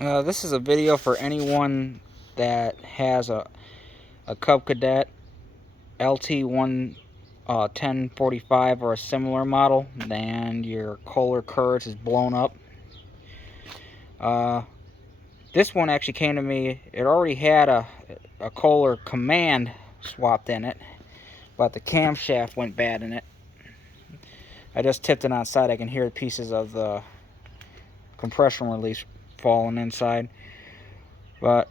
This is a video for anyone that has a CUB CADET LT1045 or a similar model, and your kohler curves is blown up. This one actually came to me. It already had a kohler command swapped in it, but the camshaft went bad in it. I just tipped it outside. I can hear the pieces of the compression release falling inside. But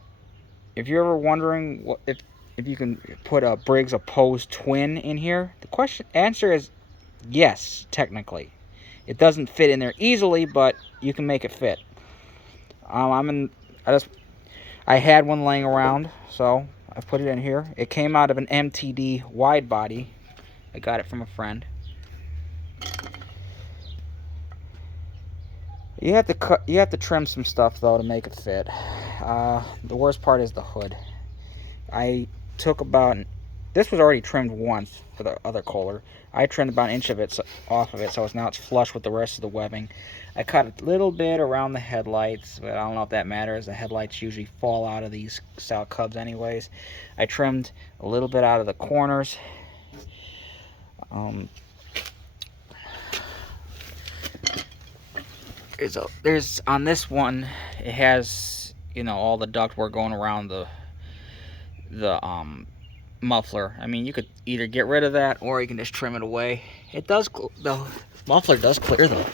if you're ever wondering what if you can put a Briggs opposed twin in here, the answer is yes. Technically, it doesn't fit in there easily, but you can make it fit. I had one laying around, so I put it in here. It came out of an MTD wide body. I got it from a friend. You have to trim some stuff though to make it fit. The worst part is the hood. I took about, this was already trimmed once for the other kohler. I trimmed about an inch of it off of it, so now it's flush with the rest of the webbing. I cut a little bit around the headlights, but I don't know if that matters. The headlights usually fall out of these style Cubs anyways. I trimmed a little bit out of the corners. There's on this one, it has, all the ductwork going around the muffler. I mean, you could either get rid of that or you can just trim it away. The muffler does clear though.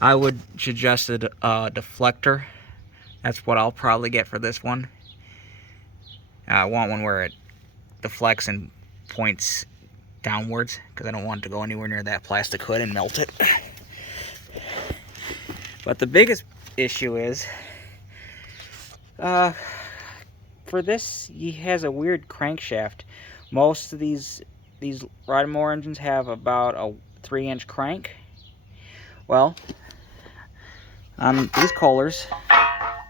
I would suggest a deflector. That's what I'll probably get for this one. I want one where it deflects and points downwards, because I don't want it to go anywhere near that plastic hood and melt it. But the biggest issue is, for this, he has a weird crankshaft. Most of these Ride More engines have about a 3-inch crank. Well, on these kohlers,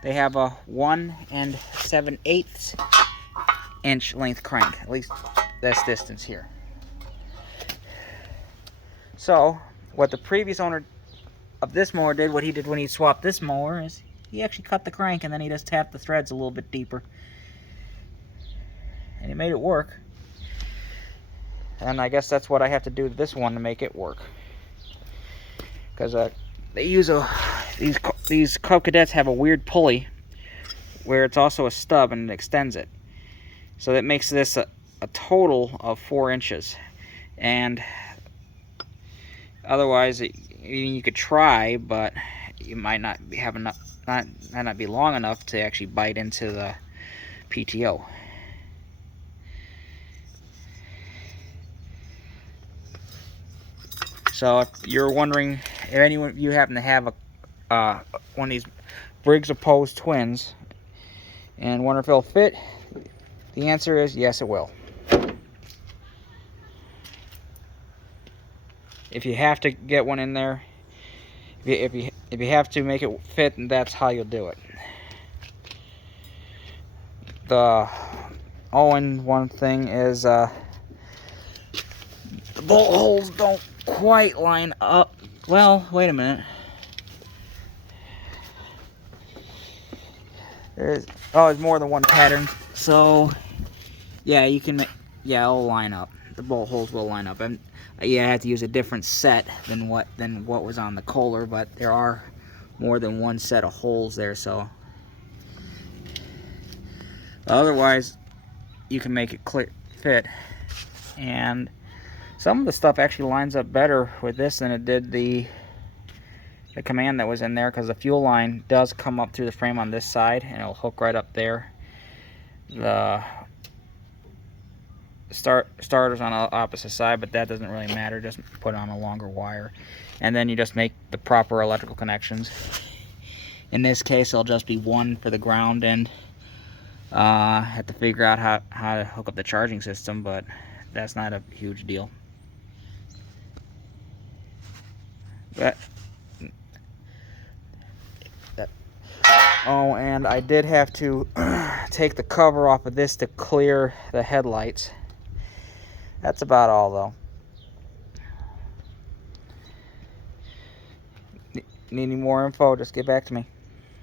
they have a 1 7/8 inch length crank. At least this distance here. So, what the previous owner of this mower did, what he did when he swapped this mower, is he actually cut the crank and then he just tapped the threads a little bit deeper. And he made it work. And I guess that's what I have to do to this one to make it work. Because they use these CUB Cadets have a weird pulley where it's also a stub and it extends it. So that makes this a total of 4 inches. And otherwise, you could try, but you might not have enough, might not be long enough to actually bite into the PTO. So if you're wondering, if anyone of you happen to have one of these Briggs opposed twins and wonder if it'll fit, the answer is yes, it will. If you have to get one in there, if you have to make it fit, that's how you'll do it. One thing is the bolt holes don't quite line up. Well, wait a minute. There's more than one pattern. So yeah, it'll line up. The bolt holes will line up. And yeah, I had to use a different set than what was on the kohler, but there are more than one set of holes there, so otherwise you can make it fit. And some of the stuff actually lines up better with this than it did the command that was in there, because the fuel line does come up through the frame on this side and it'll hook right up there. The starter's on the opposite side, but that doesn't really matter. Just put on a longer wire, and then you just make the proper electrical connections. In this case, it'll just be one for the ground, and have to figure out how to hook up the charging system, but that's not a huge deal. Oh, and I did have to take the cover off of this to clear the headlights. That's about all, though. you need any more info, just get back to me.